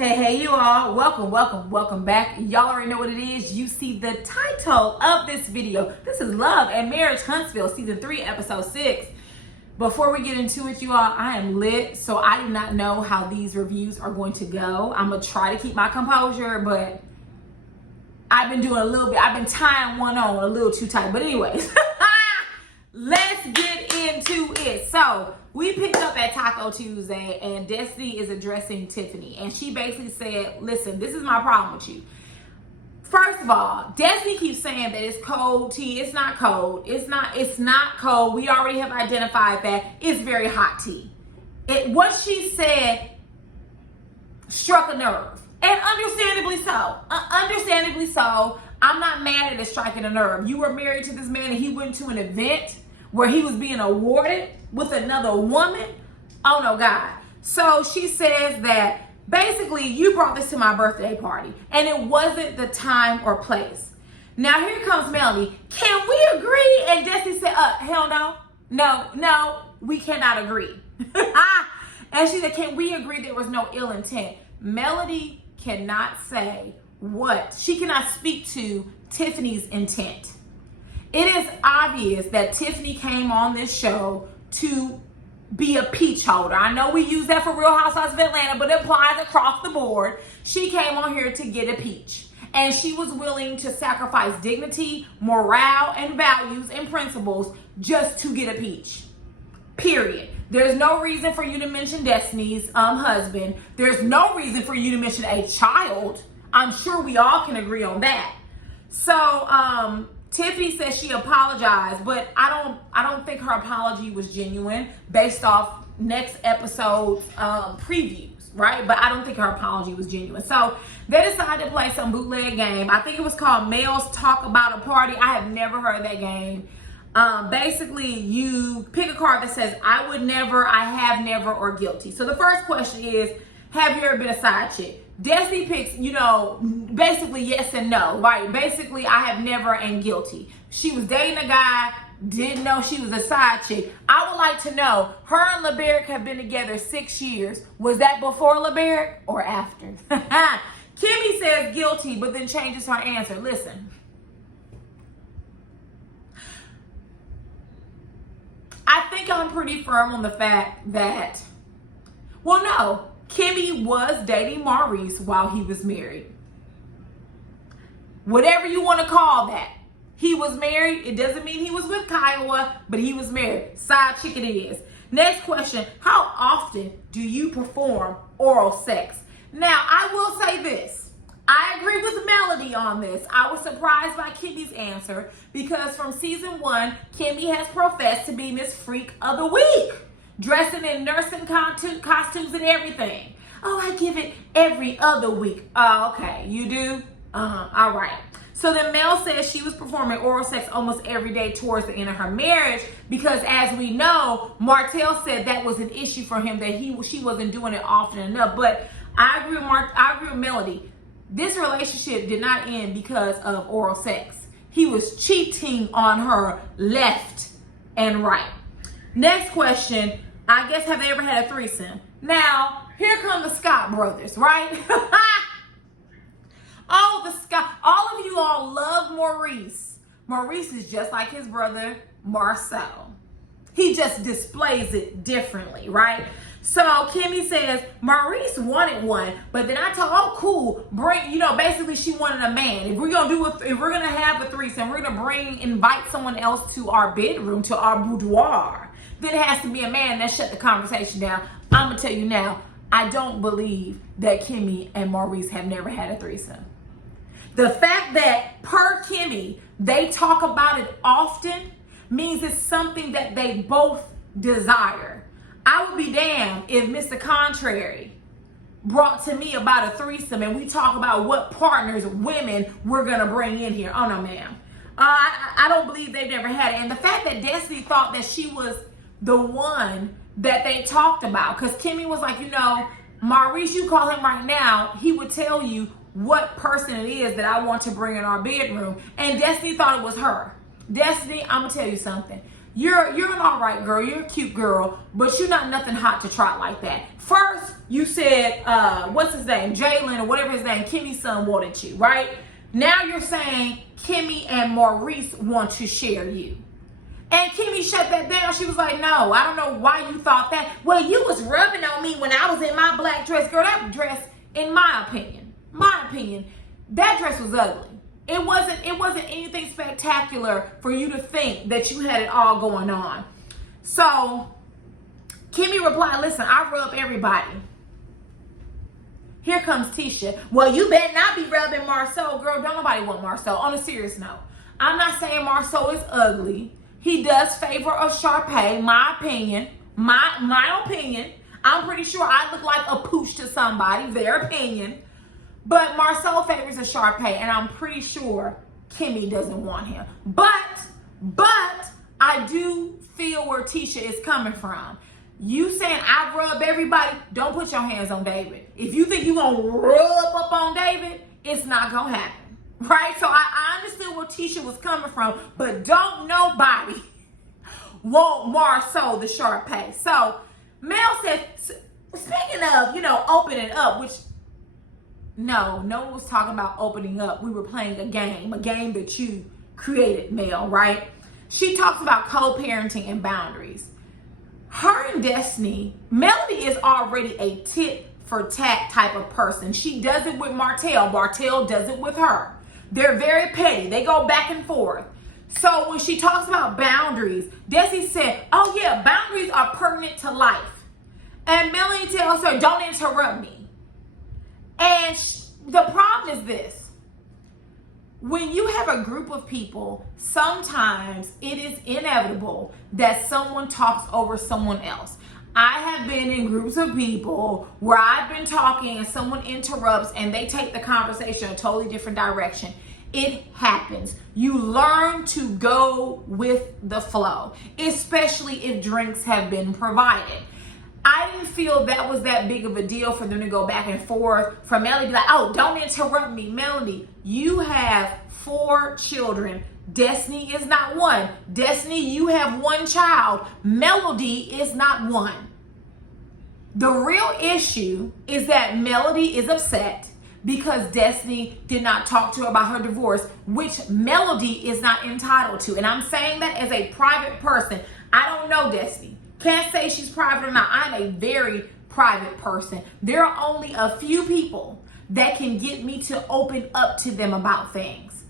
Hey, you all. Welcome back. Y'all already know what it is. You see the title of this video. This is Love and Marriage Huntsville, Season 3, Episode 6. Before we get into it, you all, I am lit, so I do not know how these reviews are going to go. I'm going to try to keep my composure, but I've been doing a little bit. I've been tying one on a little too tight. But anyways, let's get into it. So we picked up at Taco Tuesday, and Destiny is addressing Tiffani, and she basically said, listen, this is my problem with you. First of all, Destiny keeps saying that it's cold tea. It's not cold. It's not cold. We already have identified that. It's very hot tea. What she said struck a nerve, and understandably so. Understandably so. I'm not mad at it striking a nerve. You were married to this man, and he went to an event where he was being awarded with another woman. Oh no, God. So she says that basically you brought this to my birthday party and it wasn't the time or place. Now here comes Melanie. Can we agree? And Destiny said, hell no. No, we cannot agree. And she said, can we agree there was no ill intent? Melody cannot say what. She cannot speak to Tiffani's intent. It is obvious that Tiffani came on this show to be a peach holder. I know we use that for Real Housewives of Atlanta, but it applies across the board. She came on here to get a peach. And she was willing to sacrifice dignity, morale, and values and principles just to get a peach. Period. There's no reason for you to mention Destiny's husband. There's no reason for you to mention a child. I'm sure we all can agree on that. So, Tiffani says she apologized, but I don't think her apology was genuine based off next episode's previews, right? But I don't think her apology was genuine. So they decided to play some bootleg game. I think it was called Males Talk About a Party. I have never heard that game. Basically, you pick a card that says I would never, I have never, or guilty. So the first question is, have you ever been a side chick? Destiny picks, basically yes and no, right? Basically, I have never and guilty. She was dating a guy, didn't know she was a side chick. I would like to know, her and LeBerick have been together 6 years. Was that before LeBerick or after? Kimmy says guilty, but then changes her answer. Listen. I think I'm pretty firm on the fact that, well, no. Kimmy was dating Maurice while he was married. Whatever you want to call that. He was married. It doesn't mean he was with Kiowa, but he was married. Side chick it is. Next question. How often do you perform oral sex? Now, I will say this. I agree with Melody on this. I was surprised by Kimmy's answer because from season 1, Kimmy has professed to be Miss Freak of the Week. Dressing in nursing costumes and everything. Oh, I give it every other week. Oh, okay. You do? All right. So then Mel says she was performing oral sex almost every day towards the end of her marriage because, as we know, Martell said that was an issue for him, that she wasn't doing it often enough. But I agree with Melody. This relationship did not end because of oral sex. He was cheating on her left and right. Next question. I guess, have they ever had a threesome? Now, here come the Scott brothers, right? Oh, the Scott. All of you all love Maurice. Maurice is just like his brother, Marcel. He just displays it differently, right? So Kimmy says, Maurice wanted one, but then I told her, oh, cool, bring, basically she wanted a man. If we're gonna have a threesome, we're gonna invite someone else to our bedroom, to our boudoir. Then it has to be a man. That shut the conversation down. I'm going to tell you now, I don't believe that Kimmy and Maurice have never had a threesome. The fact that, per Kimmy, they talk about it often means it's something that they both desire. I would be damned if Mr. Contrary brought to me about a threesome and we talk about what partners, women, we're going to bring in here. Oh, no, ma'am. I don't believe they've never had it. And the fact that Destiny thought that she was the one that they talked about, because Kimmy was like, Maurice, you call him right now, he would tell you what person it is that I want to bring in our bedroom. And Destiny thought it was her. Destiny, I'm gonna tell you something. You're an all right girl. You're a cute girl, but you're not nothing hot to trot like that. First, you said, what's his name? Jalen or whatever his name, Kimmy's son wanted you, right? Now you're saying Kimmy and Maurice want to share you. And Kimmy shut that down. She was like, no, I don't know why you thought that. Well, you was rubbing on me when I was in my black dress. Girl, that dress, in my opinion, that dress was ugly. It wasn't anything spectacular for you to think that you had it all going on. So Kimmy replied, listen, I rub everybody. Here comes Tisha. Well, you better not be rubbing Marceau. Girl, don't nobody want Marceau. On a serious note, I'm not saying Marceau is ugly. He does favor a Sharpay, my opinion. My opinion. I'm pretty sure I look like a pooch to somebody, their opinion. But Marceau favors a Sharpay, and I'm pretty sure Kimmy doesn't want him. But I do feel where Tisha is coming from. You saying I rub everybody, don't put your hands on David. If you think you're going to rub up on David, it's not going to happen. Right? So I understood where Tisha was coming from, but don't nobody want Marceau the Sharpay. So Mel said, speaking of, opening up, which no one was talking about opening up. We were playing a game that you created, Mel, right? She talks about co-parenting and boundaries. Her and Destiny, Melody is already a tit for tat type of person. She does it with Martell. Martell does it with her. They're very petty. They go back and forth. So when she talks about boundaries, Desi said, oh yeah, boundaries are pertinent to life. And Melanie tells her, don't interrupt me. And the problem is this. When you have a group of people, sometimes it is inevitable that someone talks over someone else. I have been in groups of people where I've been talking and someone interrupts and they take the conversation a totally different direction. It happens. You learn to go with the flow, especially if drinks have been provided. I didn't feel that was that big of a deal for them to go back and forth. For Melody to be like, oh, don't interrupt me. Melody, you have 4 children. Destiny is not one. Destiny, you have 1 child. Melody is not one. The real issue is that Melody is upset because Destiny did not talk to her about her divorce, which Melody is not entitled to. And I'm saying that as a private person. I don't know Destiny. Can't say she's private or not. I'm a very private person. There are only a few people that can get me to open up to them about things.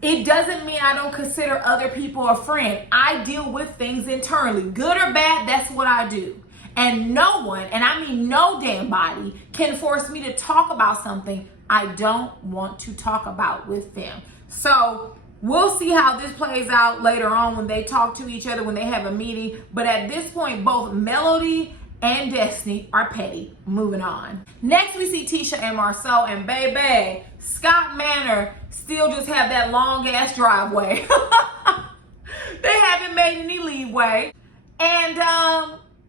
It doesn't mean I don't consider other people a friend. I deal with things internally. Good or bad, that's what I do. And no one, and I mean no damn body, can force me to talk about something I don't want to talk about with them. So we'll see how this plays out later on when they talk to each other, when they have a meeting. But at this point, both Melody and Destiny are petty. Moving on. Next, we see Tisha and Marceau, and baby, Scott Manor still just have that long ass driveway. They haven't made any leeway. And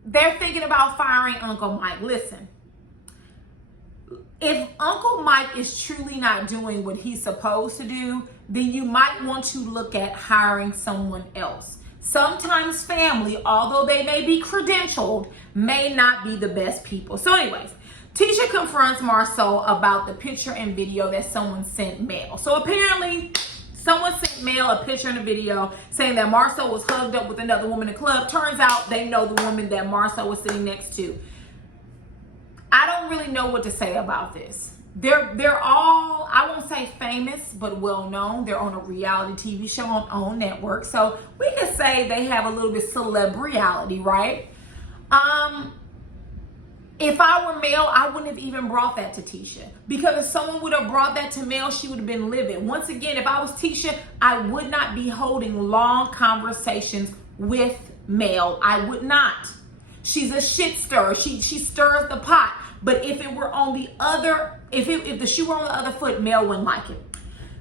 they're thinking about firing Uncle Mike. Listen, if Uncle Mike is truly not doing what he's supposed to do, then you might want to look at hiring someone else. Sometimes family, although they may be credentialed, may not be the best people. So anyways, Tisha confronts Marceau about the picture and video that someone sent Mel. So apparently, someone sent Mel a picture and a video saying that Marceau was hugged up with another woman in the club. Turns out they know the woman that Marceau was sitting next to. I don't really know what to say about this. They're all, I won't say famous, but well known. They're on a reality TV show on OWN network. So we can say they have a little bit celebrity, right? If I were Mel, I wouldn't have even brought that to Tisha. Because if someone would have brought that to Mel, she would have been livid. Once again, if I was Tisha, I would not be holding long conversations with Mel. I would not. She's a shit stirrer. She stirs the pot. But if it were on the other, if the shoe were on the other foot, Mel wouldn't like it.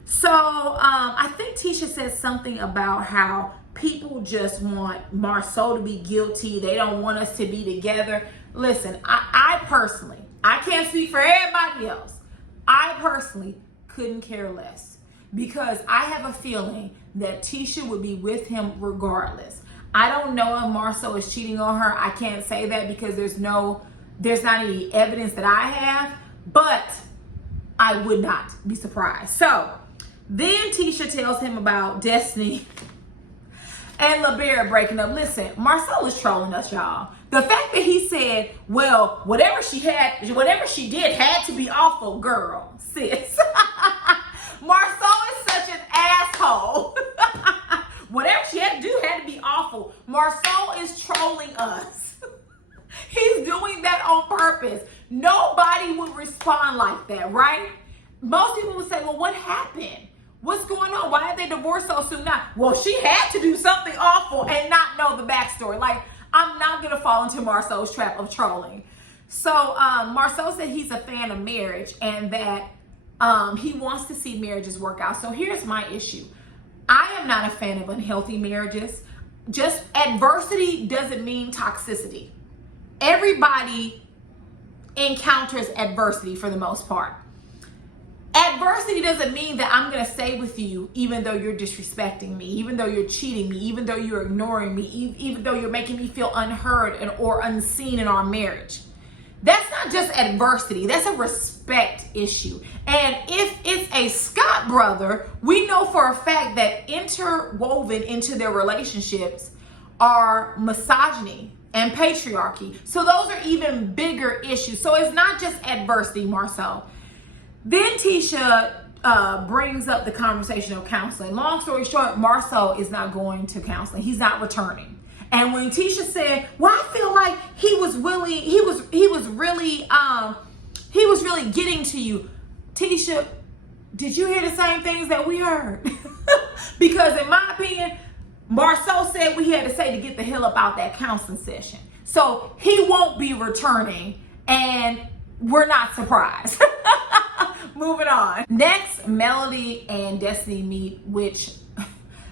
So I think Tisha said something about how people just want Marceau to be guilty. They don't want us to be together. Listen, I personally, I can't speak for everybody else. I personally couldn't care less because I have a feeling that Tisha would be with him regardless. I don't know if Marcel is cheating on her. I can't say that because there's not any evidence that I have, but I would not be surprised. So then Tisha tells him about Destiny and LeBaron breaking up. Listen, Marcel is trolling us, y'all. The fact that he said, well, whatever she did had to be awful, girl, sis. Marcel is such an asshole. Whatever she had to do had to be awful. Marcel is trolling us. He's doing that on purpose. Nobody would respond like that, right? Most people would say, well, what happened? What's going on? Why did they divorce so soon now? Well, she had to do something awful and not know the backstory. Like, I'm not going to fall into Marcel's trap of trolling. So Marcel said he's a fan of marriage and that he wants to see marriages work out. So here's my issue. I am not a fan of unhealthy marriages. Just adversity doesn't mean toxicity. Everybody encounters adversity for the most part. Adversity doesn't mean that I'm going to stay with you even though you're disrespecting me, even though you're cheating me, even though you're ignoring me, even though you're making me feel unheard or unseen in our marriage. That's not just adversity. That's a respect issue. And if it's a Scott brother, we know for a fact that interwoven into their relationships are misogyny and patriarchy. So those are even bigger issues. So it's not just adversity, Marcel. Then Tisha brings up the conversation of counseling. Long story short, Marcel is not going to counseling. He's not returning. And when Tisha said, well, I feel like he was really getting to you. Tisha, did you hear the same things that we heard? Because in my opinion, Marcel said what he had to say to get the hell up out that counseling session. So he won't be returning and we're not surprised. Moving on. Next, Melody and Destiny meet, which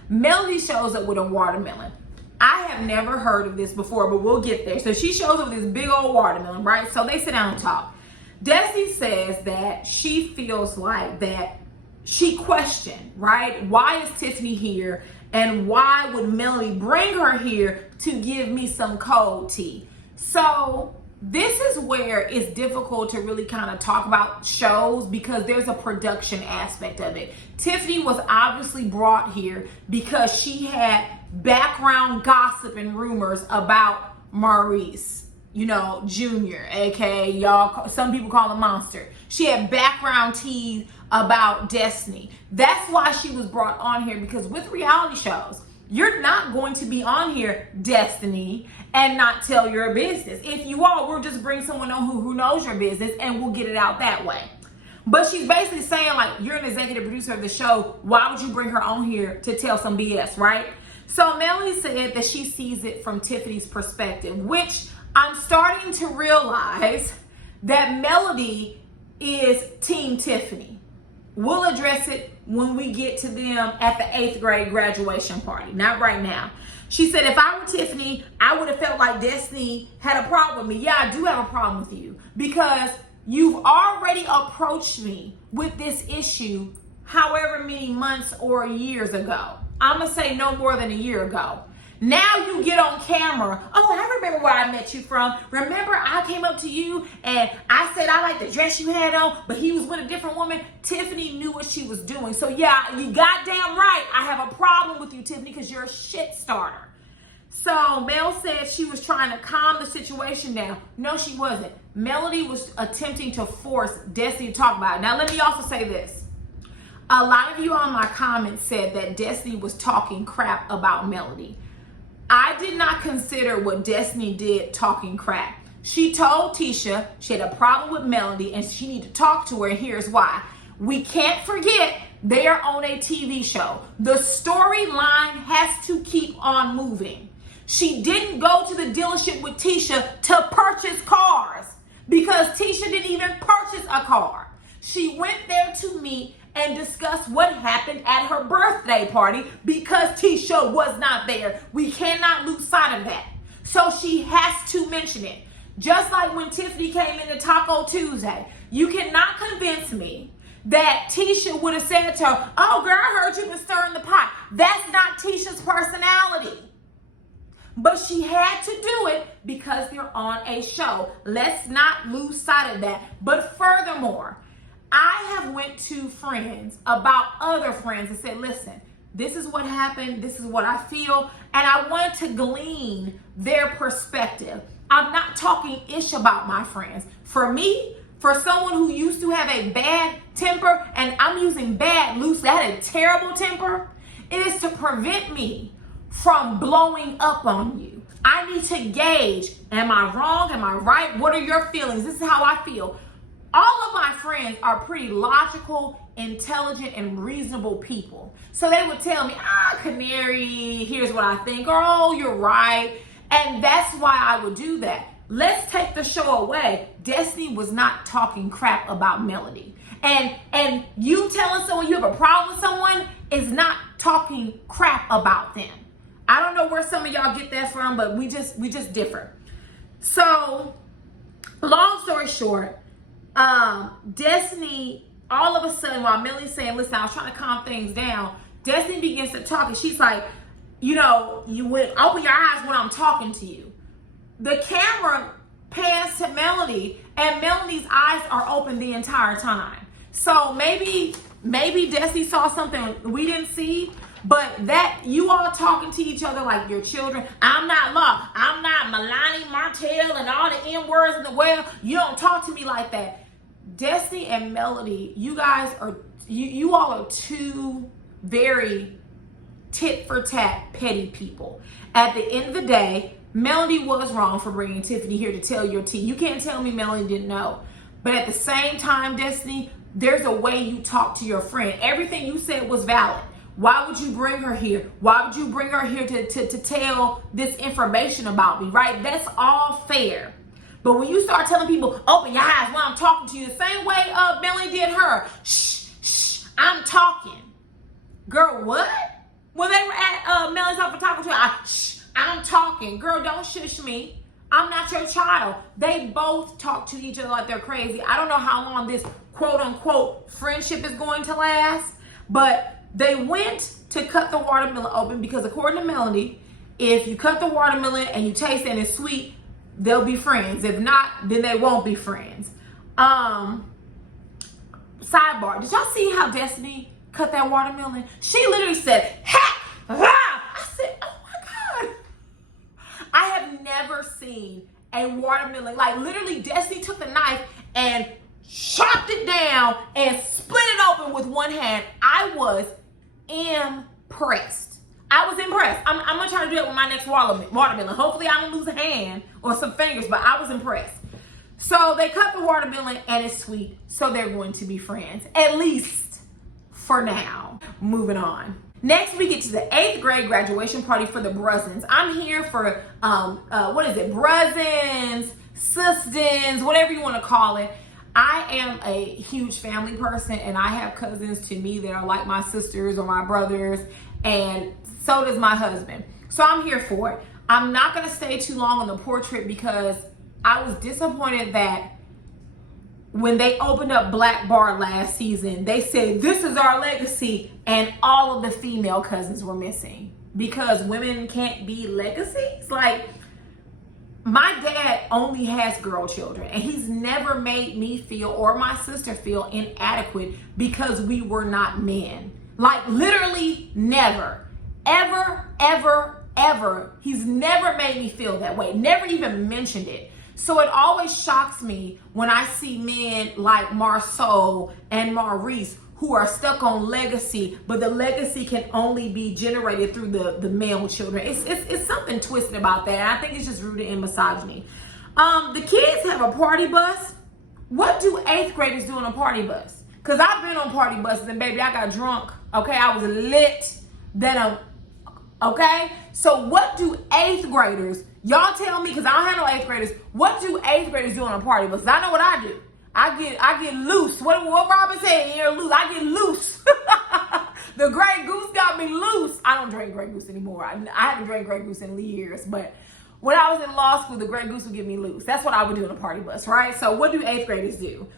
Melody shows up with a watermelon. I have never heard of this before, but we'll get there. So she shows up with this big old watermelon, right? So they sit down and talk. Destiny says that she feels like that she questioned, right? Why is Tiffani here? And why would Melody bring her here to give me some cold tea? So this is where it's difficult to really kind of talk about shows because there's a production aspect of it. Tiffani was obviously brought here because she had background gossip and rumors about Maurice, Jr., aka y'all, some people call him Monster. She had background teas about Destiny. That's why she was brought on here, because with reality shows, you're not going to be on here, Destiny, and not tell your business. If you are, we'll just bring someone on who knows your business and we'll get it out that way. But she's basically saying, like, you're an executive producer of the show. Why would you bring her on here to tell some BS, right? So Melody said that she sees it from Tiffany's perspective, which I'm starting to realize that Melody is Team Tiffani. We'll address it when we get to them at the 8th grade graduation party, not right now. She said, if I were Tiffani, I would have felt like Destiny had a problem with me. Yeah, I do have a problem with you because you've already approached me with this issue however many months or years ago. I'm going to say no more than a year ago. Now you get on camera. Oh, I remember where I met you from. Remember, I came up to you and I said I like the dress you had on, but he was with a different woman. Tiffani knew what she was doing. So yeah, you goddamn right. I have a problem with you, Tiffani, because you're a shit starter. So Mel said she was trying to calm the situation down. No, she wasn't. Melody was attempting to force Destiny to talk about it. Now, let me also say this. A lot of you on my comments said that Destiny was talking crap about Melody. I did not consider what Destiny did talking crap. She told Tisha she had a problem with Melody and she needed to talk to her, and here's why. We can't forget they are on a TV show. The storyline has to keep on moving. She didn't go to the dealership with Tisha to purchase cars because Tisha didn't even purchase a car. She went there to meet and discuss what happened at her birthday party because Tisha was not there. We cannot lose sight of that. So she has to mention it. Just like when Tiffani came into Taco Tuesday, you cannot convince me that Tisha would have said to her, oh girl, I heard you been stirring the pot. That's not Tisha's personality. But she had to do it because they're on a show. Let's not lose sight of that. But furthermore, I have went to friends about other friends and said, listen, this is what happened. This is what I feel. And I wanted to glean their perspective. I'm not talking ish about my friends. For me, for someone who used to have a bad temper, and I'm using bad loosely, I had a terrible temper, it is to prevent me from blowing up on you. I need to gauge, am I wrong? Am I right? What are your feelings? This is how I feel. All of my friends are pretty logical, intelligent, and reasonable people. So they would tell me, Canary, here's what I think, or oh, you're right. And that's why I would do that. Let's take the show away. Destiny was not talking crap about Melody. And you telling someone you have a problem with someone is not talking crap about them. I don't know where some of y'all get that from, but we just differ. So, long story short, Destiny, all of a sudden, while Melody's saying, listen, I was trying to calm things down, Destiny begins to talk, and she's like, you would open your eyes when I'm talking to you. The camera pans to Melody, and Melody's eyes are open the entire time. So maybe Destiny saw something we didn't see, but that you all talking to each other like your children. I'm not Law. I'm not Melanie Martell and all the N words in the world. You don't talk to me like that. Destiny and Melody, you guys are, you all are two very tit for tat petty people. At the end of the day, Melody was wrong for bringing Tiffani here to tell your tea. You can't tell me Melody didn't know. But at the same time, Destiny, there's a way you talk to your friend. Everything you said was valid. Why would you bring her here? Why would you bring her here to tell this information about me, right? That's all fair. But when you start telling people, open your eyes when I'm talking to you, the same way Melody did her. Shh, I'm talking. Girl, what? When they were at Melody's office talking to her, I'm talking. Girl, don't shush me. I'm not your child. They both talk to each other like they're crazy. I don't know how long this quote unquote friendship is going to last, but they went to cut the watermelon open because according to Melody, if you cut the watermelon and you taste it and it's sweet, they'll be friends. If not, then they won't be friends. Sidebar, did y'all see how Destiny cut that watermelon? She literally said, ha! Ah! I said, oh my God. I have never seen a watermelon, like literally Destiny took the knife and chopped it down and split it open with one hand. I was impressed. I'm gonna try to do it with my next watermelon. Hopefully I don't lose a hand or some fingers, but I was impressed. So they cut the watermelon and it's sweet. So they're going to be friends, at least for now. Moving on. Next, we get to the 8th grade graduation party for the Bruzins. I'm here for, Bruzins, Sistens, whatever you want to call it. I am a huge family person, and I have cousins to me that are like my sisters or my brothers, and so does my husband. So I'm here for it. I'm not going to stay too long on the portrait because I was disappointed that when they opened up Black Bar last season, they said, this is our legacy, and all of the female cousins were missing because women can't be legacies. Like, my dad only has girl children, and he's never made me feel or my sister feel inadequate because we were not men. Like, literally never, ever. He's never made me feel that way, never even mentioned it. So it always shocks me when I see men like Marceau and Maurice who are stuck on legacy, but the legacy can only be generated through the male children. It's something twisted about that. And I think it's just rooted in misogyny. The kids have a party bus. What do 8th graders do on a party bus? Because I've been on party buses and baby, I got drunk. Okay, I was lit. Okay? So what do 8th graders, y'all tell me, because I don't have no 8th graders, what do 8th graders do on a party bus? I know what I do. I get loose. What Robin said, you're loose. I get loose. The Grey Goose got me loose. I don't drink Grey Goose anymore. I haven't drank Grey Goose in years, but when I was in law school, the Grey Goose would get me loose. That's what I would do on a party bus, right? So what do 8th graders do?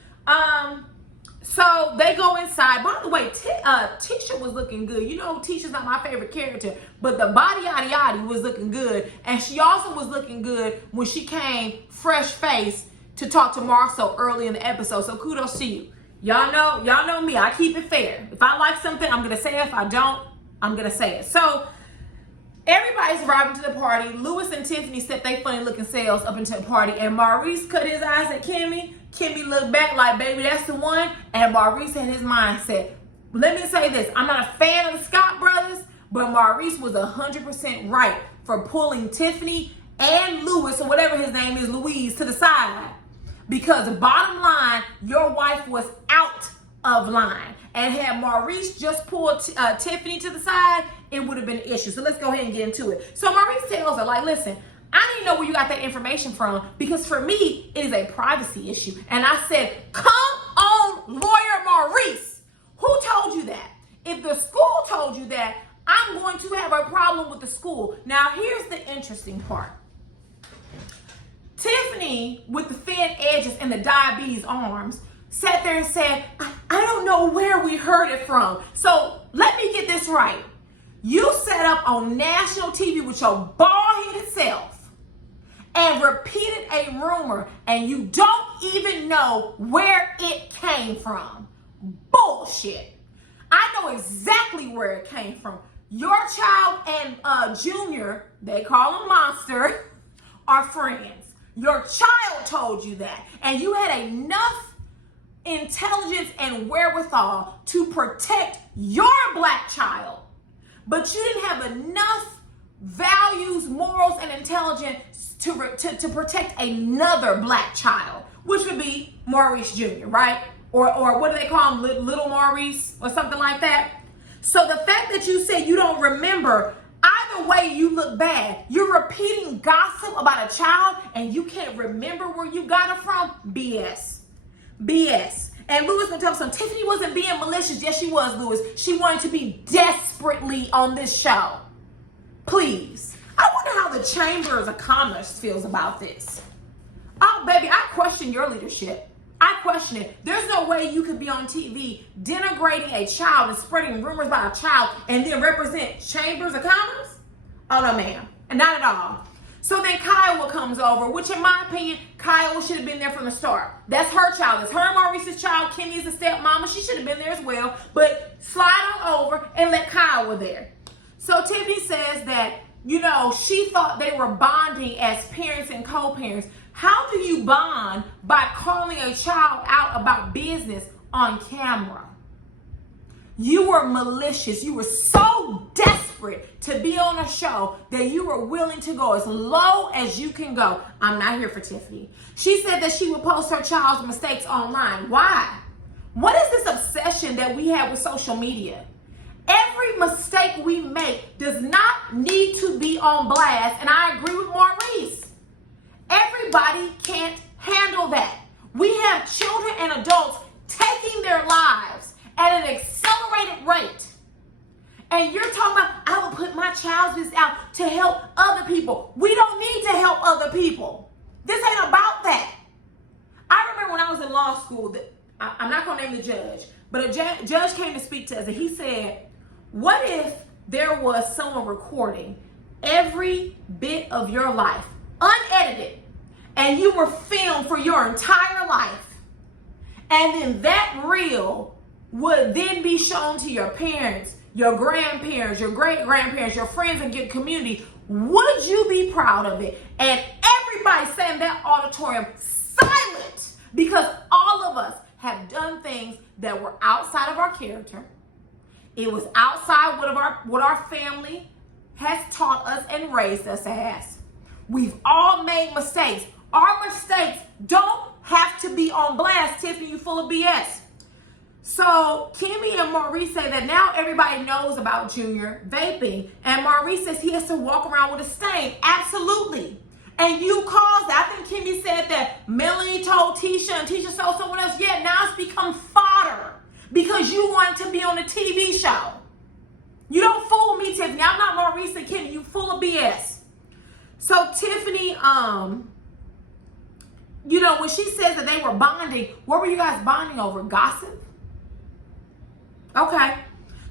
So they go inside. By the way, Tisha was looking good. You know, Tisha's not my favorite character, but the body yaddy yaddy was looking good. And she also was looking good when she came fresh faced to talk to Marcel early in the episode. So kudos to you. Y'all know me. I keep it fair. If I like something, I'm going to say it. If I don't, I'm going to say it. So everybody's arriving to the party. Louis and Tiffany stepped their funny looking selves up into the party. And Maurice cut his eyes at Kimmy. Kimmy looked back like, baby, that's the one. And Maurice had his mindset. Let me say this. I'm not a fan of the Scott brothers, but Maurice was 100% right for pulling Tiffany and Louis, or whatever his name is, Louise, to the side. Because bottom line, your wife was out of line. And had Maurice just pulled Tiffany to the side, it would have been an issue. So let's go ahead and get into it. So Maurice tells her, like, listen, I didn't know where you got that information from, because for me, it is a privacy issue. And I said, come on, lawyer Maurice. Who told you that? If the school told you that, I'm going to have a problem with the school. Now, here's the interesting part. Tiffany, with the thin edges and the diabetes arms, sat there and said, I don't know where we heard it from. So let me get this right. You sat up on national TV with your bald-headed self and repeated a rumor, and you don't even know where it came from. Bullshit. I know exactly where it came from. Your child and Junior, they call him Monster, are friends. Your child told you that, and you had enough intelligence and wherewithal to protect your black child, but you didn't have enough values, morals, and intelligence to protect another black child, which would be Maurice Jr., right? Or what do they call him, Little Maurice or something like that? So the fact that you said you don't remember, either way you look bad. You're repeating gossip about a child and you can't remember where you got it from? BS. BS. And Louis gonna tell some, Tiffany wasn't being malicious. Yes, she was, Louis. She wanted to be desperately on this show. Please. I wonder how the Chambers of Commerce feels about this. Oh, baby, I question your leadership. I question it. There's no way you could be on TV denigrating a child and spreading rumors about a child and then represent Chambers of Commerce? Oh, no, ma'am. Not at all. So then Kiowa comes over, which in my opinion, Kiowa should have been there from the start. That's her child. It's her and Maurice's child. Kimmy's a stepmama. She should have been there as well. But slide on over and let Kiowa there. So Tiffany says that, you know, she thought they were bonding as parents and co-parents. How do you bond by calling a child out about business on camera? You were malicious. You were so desperate to be on a show that you were willing to go as low as you can go. I'm not here for Tiffany. She said that she would post her child's mistakes online. Why? What is this obsession that we have with social media? Every mistake we make does not need to be on blast, and I agree with Maurice. Everybody can't handle that. We have children and adults taking their lives at an accelerated rate. And you're talking about, I will put my child's business out to help other people. We don't need to help other people. This ain't about that. I remember when I was in law school, I'm not going to name the judge, but a judge came to speak to us and he said, what if there was someone recording every bit of your life, unedited, and you were filmed for your entire life, and then that reel would then be shown to your parents, your grandparents, your great-grandparents, your friends and your community? Would you be proud of it? And everybody sat in that auditorium silent, because all of us have done things that were outside of our character. It was outside what our family has taught us and raised us as. We've all made mistakes. Our mistakes don't have to be on blast. Tiffany, you full of BS. So Kimmy and Maurice say that now everybody knows about Junior vaping. And Maurice says he has to walk around with a stain. Absolutely. And you caused that. I think Kimmy said that Melanie told Tisha and Tisha told someone else. Yeah, now it's become fodder because you wanted to be on a TV show. You don't fool me, Tiffany. I'm not Maurice and Kimmy. You full of BS. So Tiffany, you know, when she says that they were bonding, what were you guys bonding over? Gossip? Okay.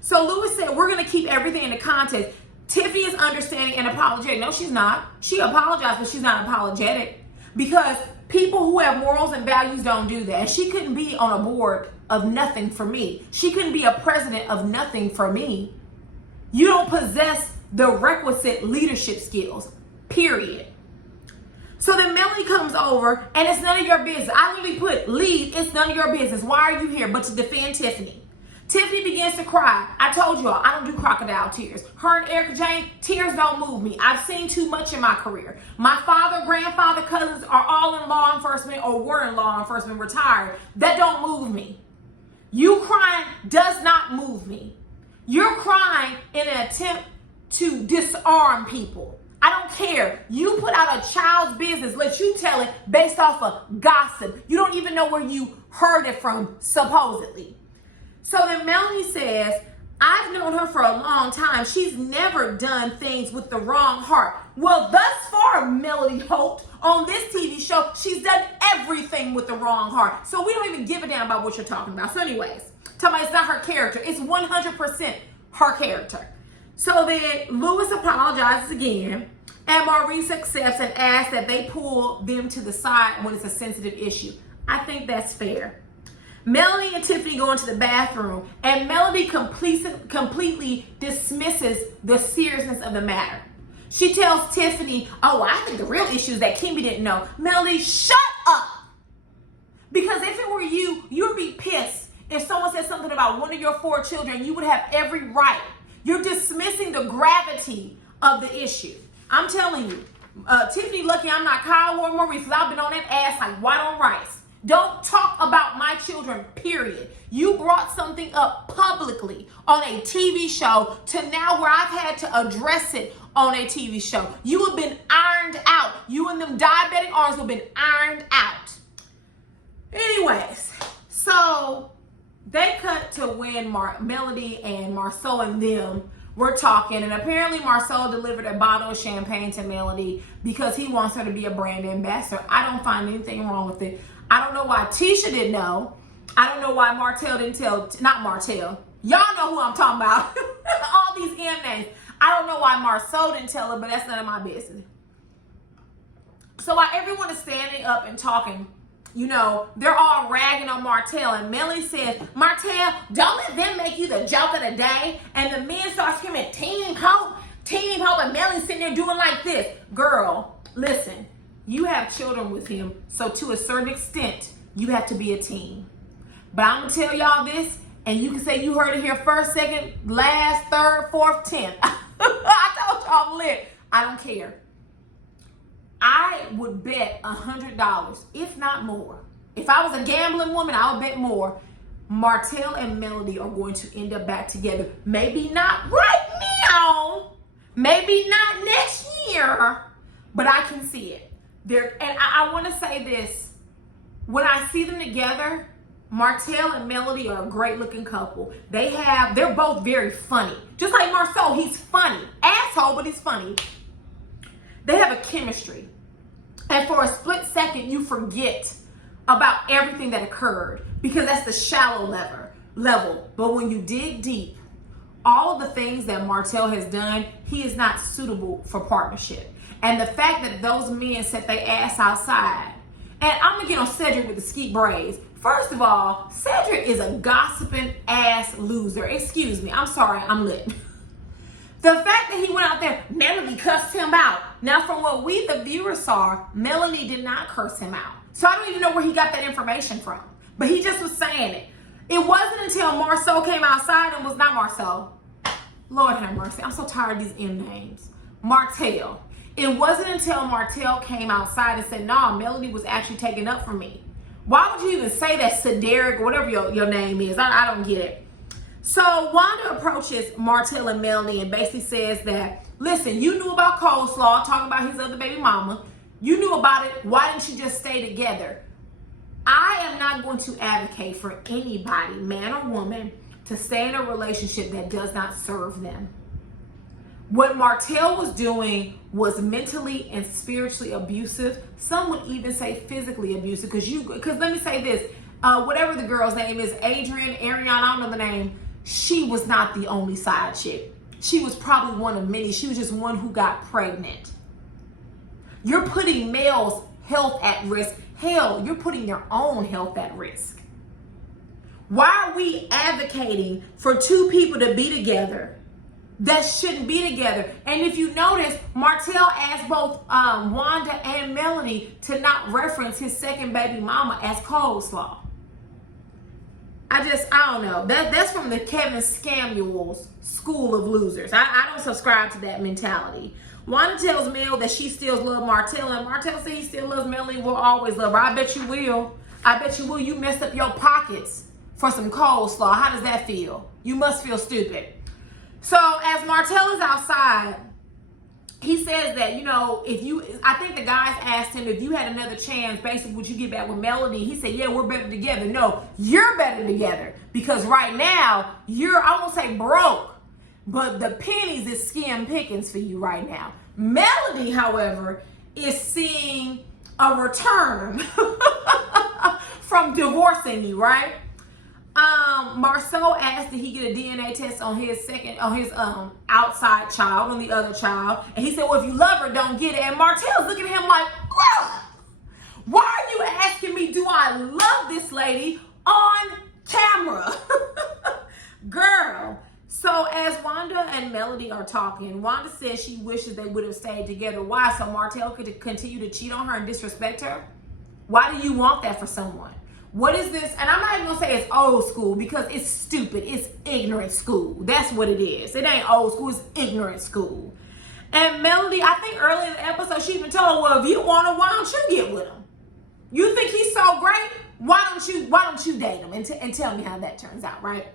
So Lewis said, we're going to keep everything in the context. Tiffany is understanding and apologetic. No, she's not. She apologized, but she's not apologetic, because people who have morals and values don't do that. And she couldn't be on a board of nothing for me. She couldn't be a president of nothing for me. You don't possess the requisite leadership skills, period. So then Melanie comes over, and it's none of your business. I literally put, leave, it's none of your business. Why are you here? But to defend Tiffany. Tiffany begins to cry. I told y'all, I don't do crocodile tears. Her and Erica Jane, tears don't move me. I've seen too much in my career. My father, grandfather, cousins are all in law enforcement or were in law enforcement, retired. That don't move me. You crying does not move me. You're crying in an attempt to disarm people. I don't care. You put out a child's business, let you tell it based off of gossip. You don't even know where you heard it from, supposedly. So then Melanie says, I've known her for a long time. She's never done things with the wrong heart. Well, thus far, Melody Holt, on this TV show, she's done everything with the wrong heart. So we don't even give a damn about what you're talking about. So anyways, tell me it's not her character. It's 100% her character. So then Lewis apologizes again, and Maurice accepts and asks that they pull them to the side when it's a sensitive issue. I think that's fair. Melanie and Tiffany go into the bathroom, and Melody completely dismisses the seriousness of the matter. She tells Tiffany, oh, I think the real issue is that Kimmy didn't know. Melody, shut up! Because if it were you, you would be pissed if someone said something about one of your 4 children. You would have every right. You're dismissing the gravity of the issue. I'm telling you, Tiffany, lucky I'm not Kyle or Maurice, because I've been on that ass like white on rice. Don't talk about my children, period. You brought something up publicly on a TV show to now where I've had to address it on a TV show. You have been ironed out. You and them diabetic arms have been ironed out. Anyways, so they cut to when Melody and Marceau and them were talking, and apparently Marceau delivered a bottle of champagne to Melody because he wants her to be a brand ambassador. I don't find anything wrong with it. I don't know why Tisha didn't know. I don't know why Martell didn't tell, not Martell. Y'all know who I'm talking about. All these M names. I don't know why Marceau didn't tell her, but that's none of my business. So while everyone is standing up and talking, you know, they're all ragging on Martell, and Melly says, Martell, don't let them make you the joke of the day. And the men start screaming, Team Hope, and Melly's sitting there doing like this. Girl, listen. You have children with him, so to a certain extent, you have to be a team. But I'm going to tell y'all this, and you can say you heard it here first, second, last, third, fourth, 10th. I told y'all I'm lit. I don't care. I would bet $100, if not more. If I was a gambling woman, I would bet more. Martell and Melody are going to end up back together. Maybe not right now. Maybe not next year. But I can see it. And I want to say this. When I see them together, Martell and Melody are a great looking couple. They're both very funny. Just like Marceau, he's funny. Asshole, but he's funny. They have a chemistry. And for a split second, you forget about everything that occurred because that's the shallow level. But when you dig deep, all of the things that Martell has done, he is not suitable for partnership. And the fact that those men set their ass outside, and I'm gonna get on Cedric with the skeet braids. First of all, Cedric is a gossiping ass loser. Excuse me, I'm sorry, I'm lit. The fact that he went out there, Melody cussed him out. Now, from what we, the viewers, saw, Melody did not curse him out. So I don't even know where he got that information from. But he just was saying it. It wasn't until Marceau came outside and was not Marceau. Lord have mercy, I'm so tired of these M names. Martell. It wasn't until Martell came outside and said, nah, Melody was actually taken up for me. Why would you even say that, Cedric, or whatever your name is? I don't get it. So Wanda approaches Martell and Melody and basically says that, listen, you knew about coleslaw, talking about his other baby mama. You knew about it. Why didn't you just stay together? I am not going to advocate for anybody, man or woman, to stay in a relationship that does not serve them. What Martell was doing was mentally and spiritually abusive. Some would even say physically abusive. Because let me say this, whatever the girl's name is, Ariana, I don't know the name. she was not the only side chick. She was probably one of many. She was just one who got pregnant. You're putting males' health at risk. Hell, you're putting your own health at risk. Why are we advocating for two people to be together that shouldn't be together? And if you notice, Martell asked both Wanda and Melody to not reference his second baby mama as coleslaw. I don't know. That's from the Kevin Samuels school of losers. I don't subscribe to that mentality. Wanda tells Mel that she still loves Martell, and Martell says he still loves Melody and will always love her. I bet you will. I bet you will. You messed up your pockets for some coleslaw. How does that feel? You must feel stupid. So as Martell is outside, he says that, I think the guys asked him, if you had another chance, basically, would you get back with Melody? He said, yeah, we're better together. No, you're better together. Because right now, I won't say broke, but the pennies is skim pickings for you right now. Melody, however, is seeing a return from divorcing you, right? Marceau asked did he get a DNA test on his outside child, on the other child, and he said, well, if you love her, don't get it. And Martell's looking at him like, ugh, why are you asking me, do I love this lady on camera? Girl. So as Wanda and Melody are talking, Wanda says she wishes they would have stayed together. Why? So Martell could continue to cheat on her and disrespect her? Why do you want that for someone? What is this? And I'm not even gonna say it's old school because it's stupid. It's ignorant school. That's what it is. It ain't old school, it's ignorant school. And Melody, I think early in the episode, she even told her, well, if you want him, why don't you get with him? You think he's so great? Why don't you date him? And tell me how that turns out, right?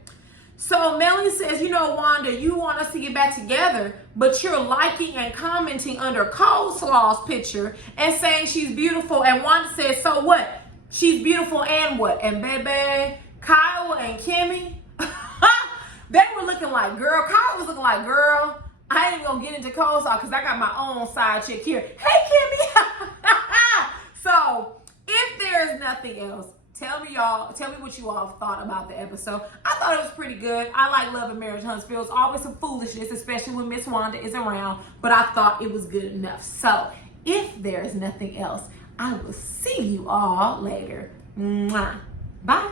So Melody says, Wanda, you want us to get back together, but you're liking and commenting under Coleslaw's picture and saying she's beautiful. And Wanda says, so what? She's beautiful and what? And baby, Kyle and Kimmy, they were looking like, girl, Kyle was looking like, girl, I ain't gonna get into coleslaw because I got my own side chick here. Hey, Kimmy. So if there's nothing else, tell me what you all thought about the episode. I thought it was pretty good. I like Love and Marriage Huntsville. It's always some foolishness, especially when Miss Wanda is around, but I thought it was good enough. So if there's nothing else, I will see you all later. Mwah. Bye.